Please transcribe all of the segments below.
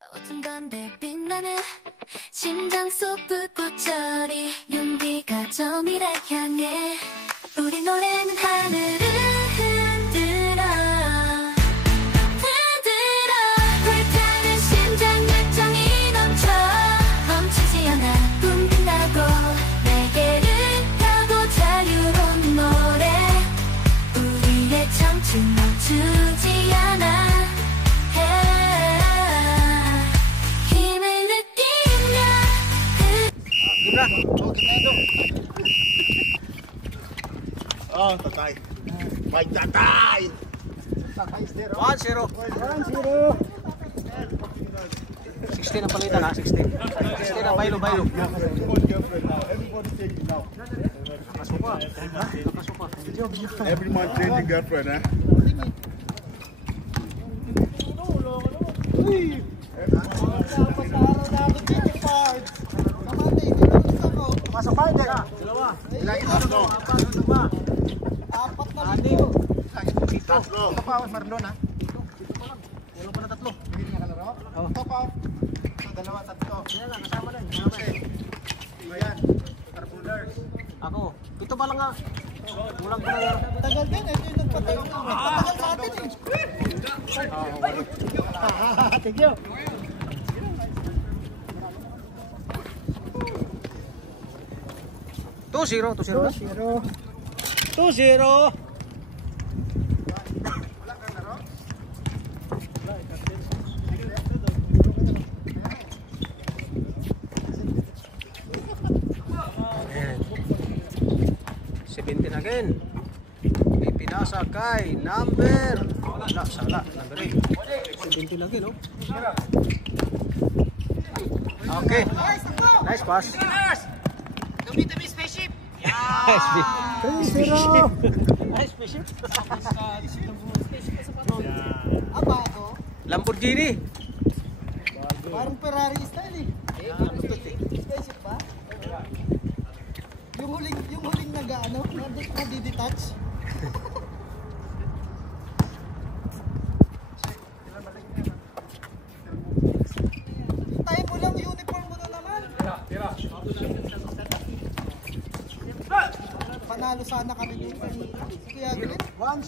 어떤 건데 빛나는 심장 속 불꽃처리 용기가 저 미래 향해 우리 노래는 하늘을 흔들어 불타는 심장 열정이 넘쳐 멈추지 않아 붕빛나고 내게를 가고 자유로운 노래 우리의 청춘 멈추지 않아 Tatay. May tatay! Tatay 1-0. 16 ang palitan ha, 16. 16 ang baylo. Every month changing girlfriend, eh? Pasok pa, hindi ka. Dalawa. Apat na lito. Tatlo. Ito pa, Marlon ha. Kulang pa na tatlo. Hindi niya kalaro? Oo. Ito pa. Dalawa, tatlo. Yan lang, kasama na. Okay. Ayan. Carboners. Ako. Ito pa lang ha. Kulang pa na. Tagal din, ito yung nagpatagal sa atin eh. Thank you. Two-zero. Ayan. 17 again. Ipinasa kay number sala, number 8. 17 again, no? Okay. Nice pass. Dumi spaceship. Nice spaceship. Apa ako? Lamborghini. Parang Ferrari style eh. Spaceship ba? Yung huling nag-ano, nadi-detach. Tayo mo lang uniform mo na naman. Panalo sana kami dito. Kuya Glenn. 3-1.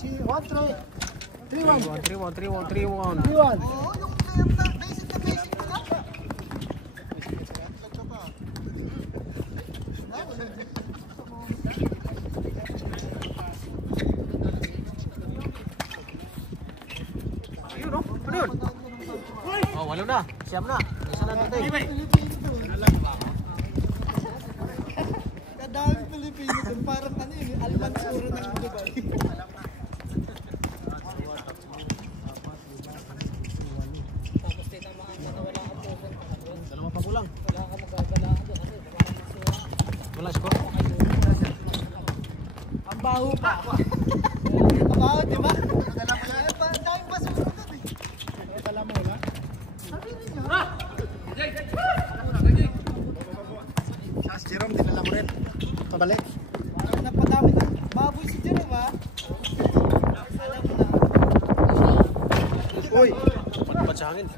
Oo, yung basic na lang. Ayun, no? Ano yun? Oh, walo na. Siyam na. Isa na natin. Kadami Pilipino dun, parang ano yun, Almansuro ng Dubai. Tapos tinamaan ka na wala kang puso. Dalawa pa kulang. Wala ka magagalaan doon. Wala score. Ang baho pa. Ang baho, di ba? Ang dami pa susunod eh. Dala mo wala? Sabi ninyo. Sas Jerome, dinala mo rin. Pabalik. Parang napadami ng baboy si Jerome ha. Alam mo na. Uy! Patpat sa hangin.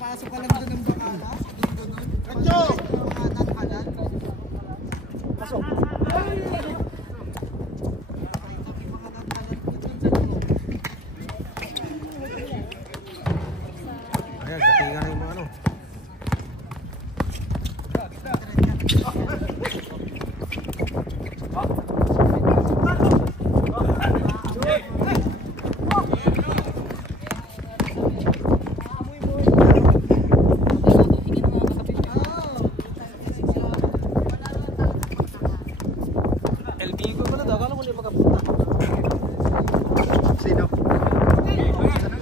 Pasok ka lang doon ng bakala. Radyo! Pasok. Ayan, datingan na yung mga ano. LBO pala daw, akala mo na yung makapunta. Sino?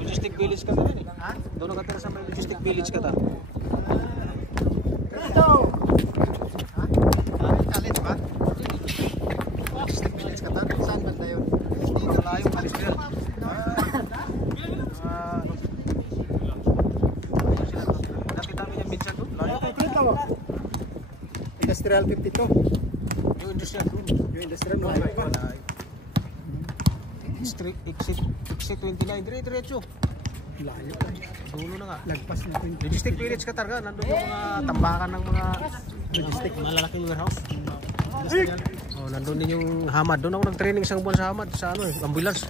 Logistic village ka na rin eh. Ha? Doon nakatira sa may logistic village ka ta. Ito! Ha? Kalit ba? Logistic village ka ta? Saan banda yun? Malayo ka rin. Dati dami niyang minsan doon. Layo. Industrial 52. Yung industrial doon. Yung industrial mo. Exit 29, diretso. Layo ay. Dulo na nga. Lagpas na 20. Logistic village ka talaga. Nandun yung mga tambakan ng mga logistic, malalaking warehouse. Oh, nandun din yung Hamad. Doon ako nag-training isang buwan sa Hamad. Sa ano eh, ambulance.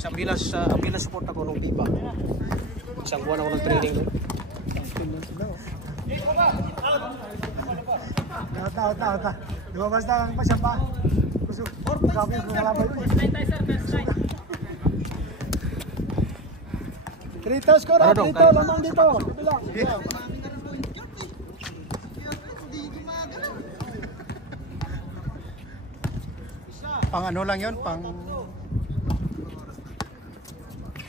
Sa ambulance support ako nung pipa. Isang buwan ako nag-training doon. Tao. Lumabas na ang pasyamba. Gusto. Grabe yung kalaban yun. Rito, score Ano out dong, dito. kaya- Lamang dito. Bilang. Pang ano lang yun, pang...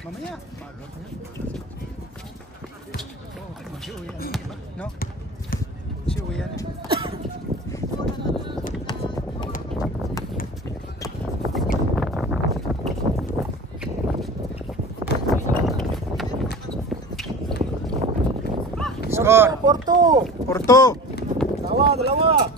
Mamaya. Mag-uwi yan. No? Si Uyan. Score! Porto. Porto! Dalawa.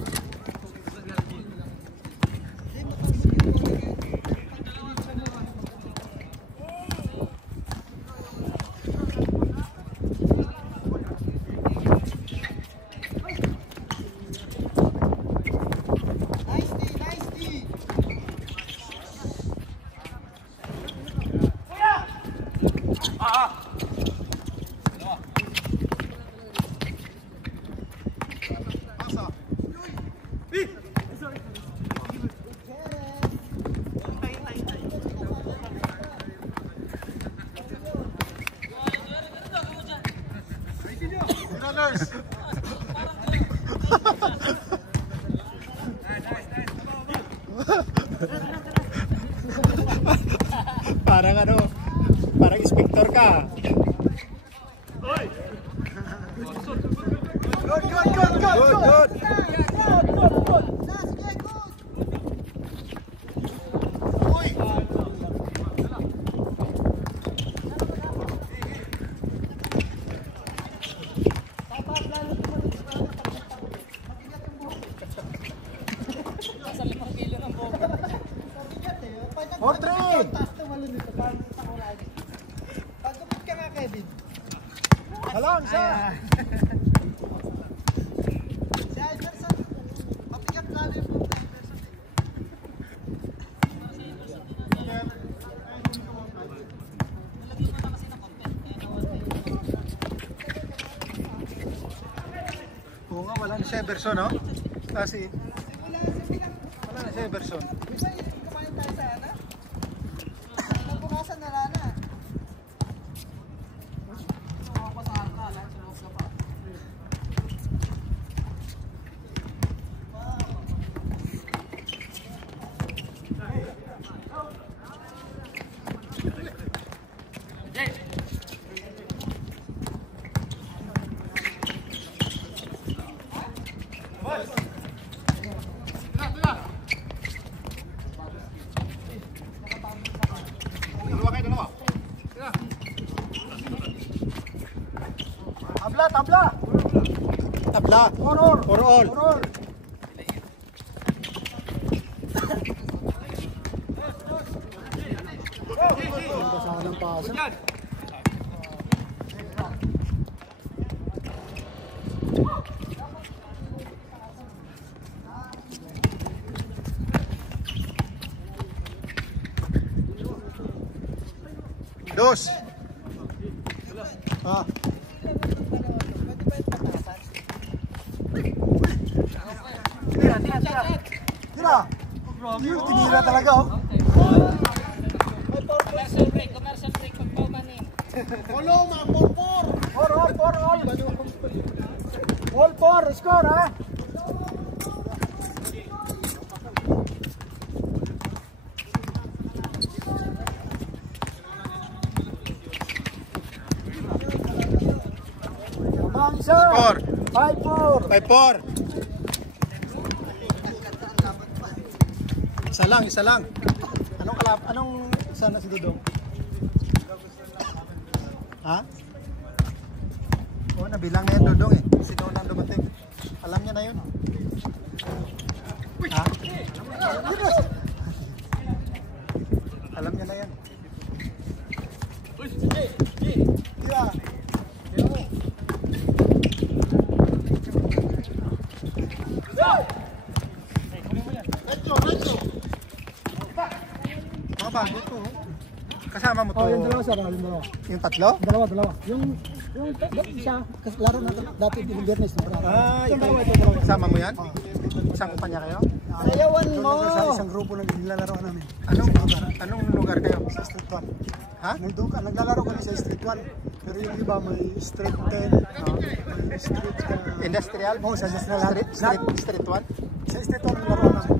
Runners! Parang ano, parang inspector ka. Good. More three. Pagkapit ka nga, Kevin. Halang sa. Si Iverson, mapigat lalo yung punta. Oo nga, wala na si Iverson, no? Kasi, wala na si Iverson. Kumain tayo sa ana. Nabukasan na lana. Tabla. For all. Basahan ng pasa. Dos. Ah. Tira. Tinira talaga oh. Commercial break, pagpaumanin. Follow ma, 4-4. 4-4. All 4, score ha. Score. 5-4. 5-4. Isa lang. Anong isa na si Dudong? Ha? Oo, nabilang na yan Dudong eh. Si Dudong ang dumating. Alam niya na yun. Ha? Alam niya na yan. sir, yung dalawa. Yung tatlo? Dalawa. Yung isa, laro natin dati yung Biyernes. Ito. Kasama mo yan? Isang kumpanya kayo? Sayawan mo! Sa isang grupo na nilalaro namin. Anong lugar kayo? Sa Street 1. Ha? Naglalaro kami sa Street 1. Pero yung iba may Street 10, may Street... Industrial? Oo, sa Industrial. Street 1? Sa Street 1 naglaro namin.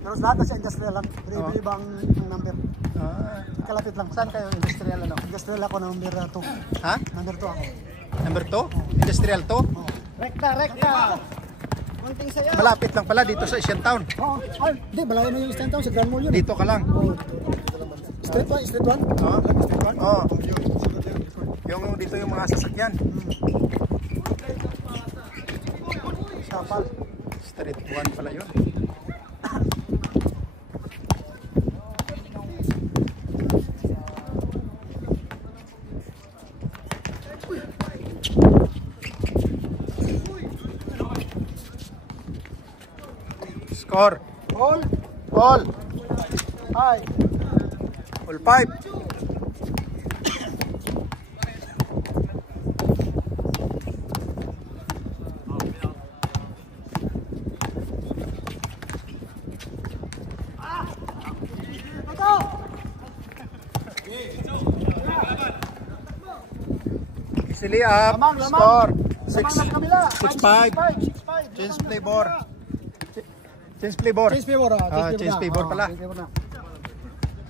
Pero lahat na sa Industrial lang. Pero iba ang number. Kalapit lang. Saan kayo? Industrial ano? Industrial ako, number 2. Ha? Number 2 ako. Number 2? Industrial 2? Rekta! Konting saya. Malapit lang pala dito sa Asian Town. Oo. Ay, hindi, malayo na yung stand town sa Grand Mall yun. Dito ka lang. Oo. Street 1? Street 1? Oo. Street 1? Oo. Yung dito yung mga sasakyan. Sapal. Street 1 pala yun. Score. All? All. Ay. All 5. Easily up. Lamang. Score. Lamang na kabila. 6-5. 6-5. Change flavor. Change flavor. Change favor. Change favor pala. Change favor na.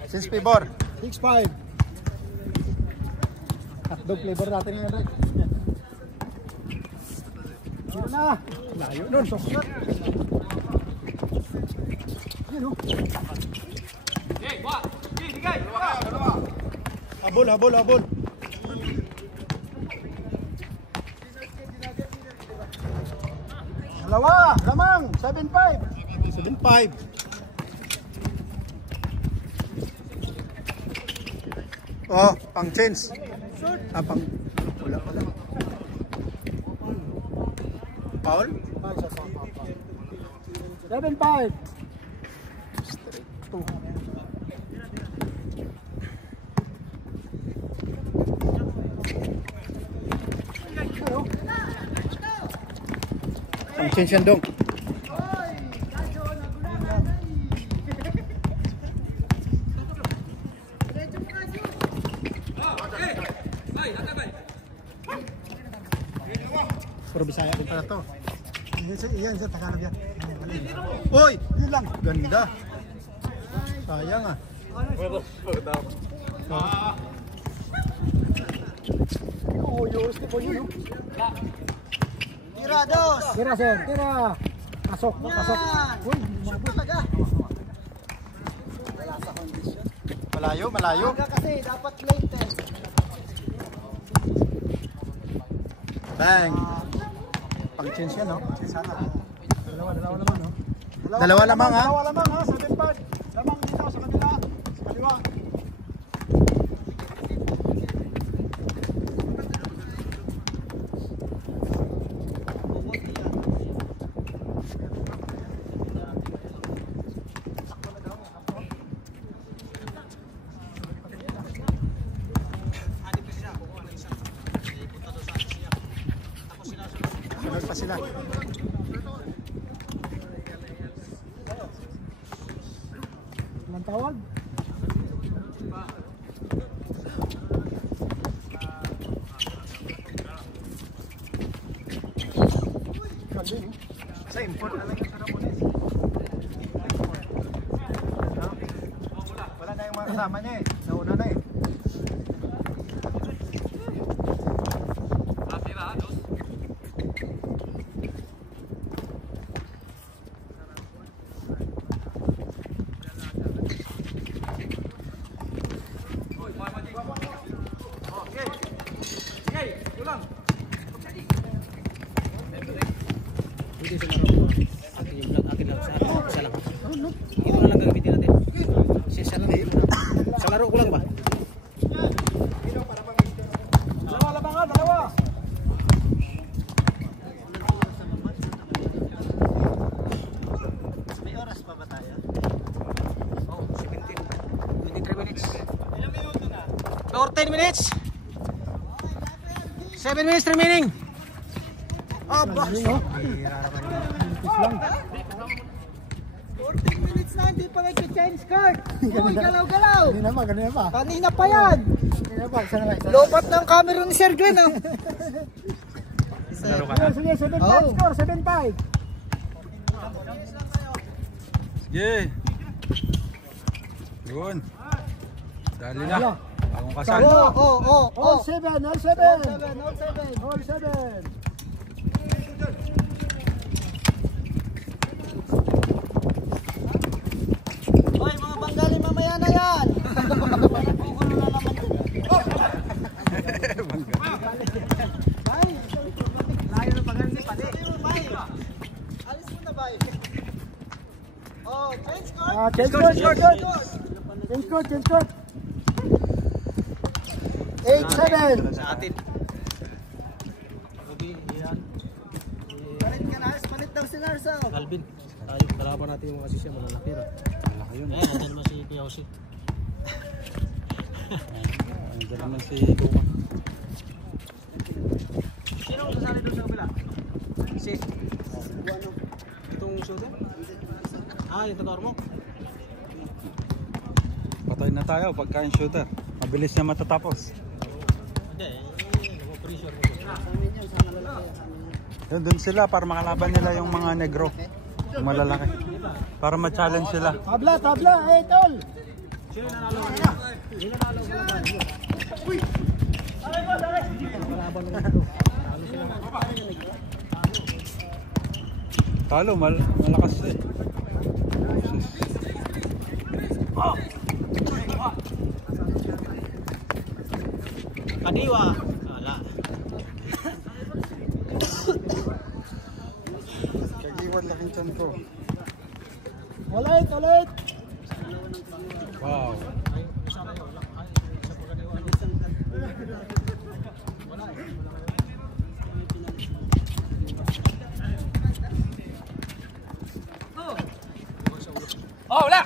Change flavor. 6-5. Hotdog flavor natin ngayon, Rick. Dito na. Layo nun. Soklat. Yan o. Habol. Dalawa. Lamang. 7-5. 7-5. Oh, pang change. Pang wala pala. Paul? 7-5. Pang change yan dong. Puro Bisaya din pala to. Iyan sa Tagalog yan. Oy! Yun lang. Ganda. Sayang ah. Tira, dos. Tira, sir. Tira. Pasok. Uy, mabot talaga. Malayo. Kasi dapat latest. Bang. Pang change yan, no? Sana. Dalawa naman, no? Dalawa lamang, ha? Dalawa lamang, ha? 7-5. Lamang dito sa kabila. Sa kaliwa. Sunod pa sila. Ilang tawag? Sa import na lang yung Sarapones. Wala na yung mga kasama niya eh. Nauna na eh. Sa laro ko lang ba? Dalawa lamang, ha? Dalawa. May oras pa ba tayo? Oh, 23 minutes. Ilang minuto na? minutes. 7 minutes remaining. Oh, box. Hira naman yun. 14 minutes na, hindi pa nag-change card. Uy, galaw-galaw. Ganun pa. Kanina pa yan. Ganun pa. Sana ba? Lobat ng camera ni Sir Glenn, oh. Laro ka na. Sige, 7-5 Oh. score, 7-5. Sige. Yun. Dali na. Bagong kasal. All 7, all 7. All 7. Hoy, mga Bengali, mamaya na yan. Gugulo na naman yun. Layo ng Bengali pati. Alis mo na, bay. Oh, change card. Change code, change code. Change code, change code. 8-7. Sa atin. Palit ka na, palit daw si Narso. Alvin, tayo kalaban natin yung kasi siya malalaki ra. Malaki yun. Eh, nandiyan naman si Kuya Jose. Andiyan naman si Luma. Sino ang sasali doon sa kabila? Si itong shooter? Ah, yung tator mo? Patay na tayo pagka yung shooter. Mabilis niya matatapos. Hindi, pressure mo. Yun, dun sila para makalaban nila yung mga negro. Yung malalaki. Para ma-challenge sila. Tabla, tabla. 8 all. Sino nanalo? Sino nanalo? Kalaban mo dito. Talo, malakas eh. Kadiwa. Wala. Kagiwan laking chan ko. Ulit, ulit. Wow. Oh, wala!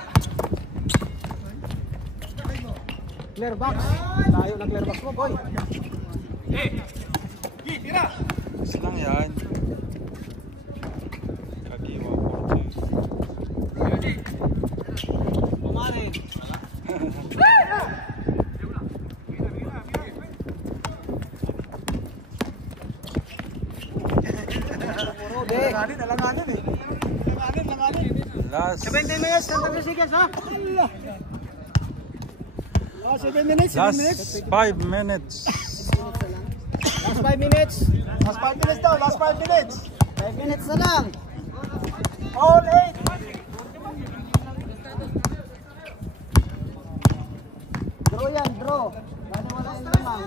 Clear box. Tayo ng clear box mo, boy. Is lang yan. Kagiwa po. Pumarin. Alanganin eh. Last 20 minutes, 30 seconds ha? 7 minutes, 7 last minutes. 5 minutes. Last 5 minutes. Last 5 minutes daw, last 5 minutes. 5 minutes na lang. All 8. Draw yan, draw. Bani wala yung lamang.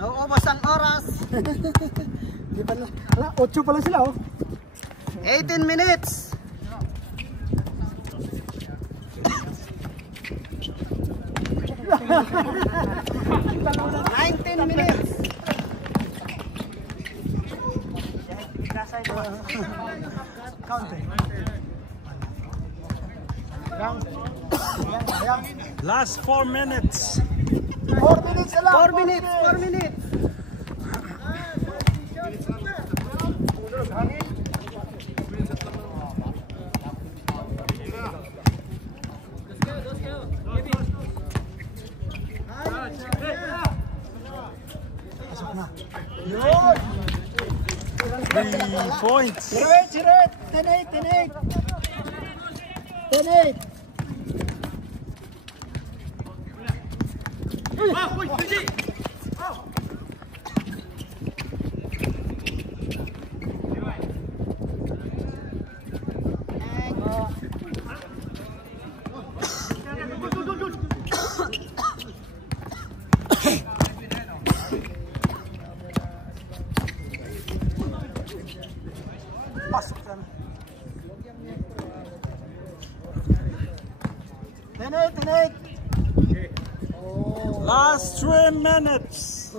Nauubos ang oras. Di pa na. 8 pala sila oh. 18 minutes. $19 minutes. Last 4 minutes. 4 minutes na lang. 4 minutes, 4 minutes. Yun. 3 points. Siret. 10-8. 10-8. minute. Last 3 minutes.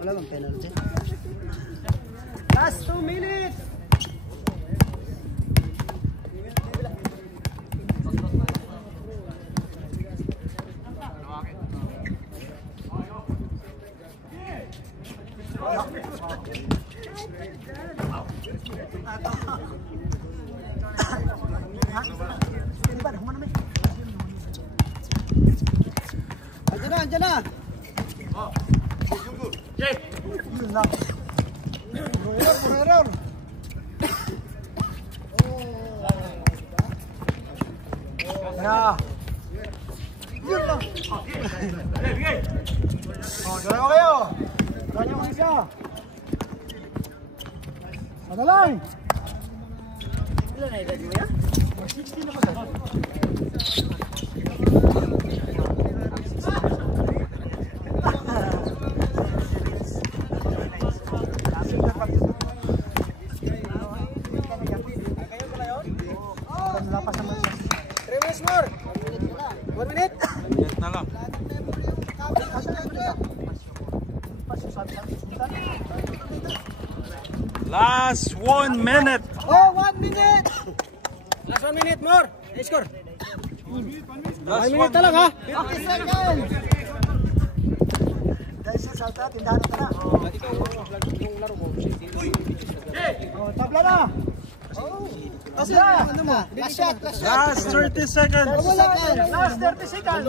Wala bang penalty? Last 2 minutes. Andiyan na. Yun lang. Error. Yeah. Yun lang. Dalawa kayo. Dalawa kayo siya. Ano lang? Ilan na edad mo yan? 16 na ba? More. 1 minute. Minute na lang. Last 1 minute. Oh, 1 minute. Last 1 minute more. Score. Last 1 minute na lang ha. 50 seconds. Guys, salta, tindahan na na. Oh, tabla na. Kasi ano mo? Last shot. Last 30 seconds. Last 30 seconds.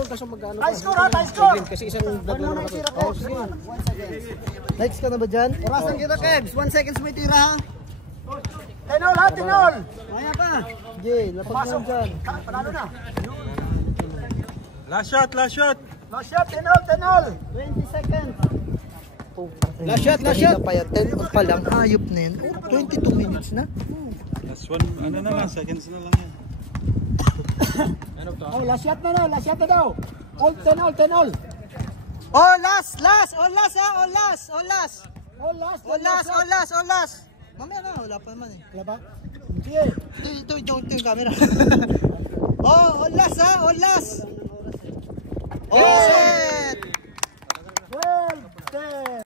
High score ha, high score. Kasi isang Ano na isira, Kebs? 1 second. Next ka na ba dyan? Orasan kita, Kebs. 1 seconds may tira ha. Tenol ha, tenol. Maya pa. Jay, lapag na dyan. Panalo na. Last shot, last shot. Last shot, tenol. 20 seconds. Last shot, last shot. 10 pa lang, hayop na yun. 22 minutes na. Last 1, ano na lang, seconds na lang yan. Oh, last shot na daw. All 10 all. Oh, last ha, all last. Mamaya na, wala pa naman eh. Wala ba? Hindi. Ito yung camera. Oh, all last ha, all last. Oh, shit! 12, 10.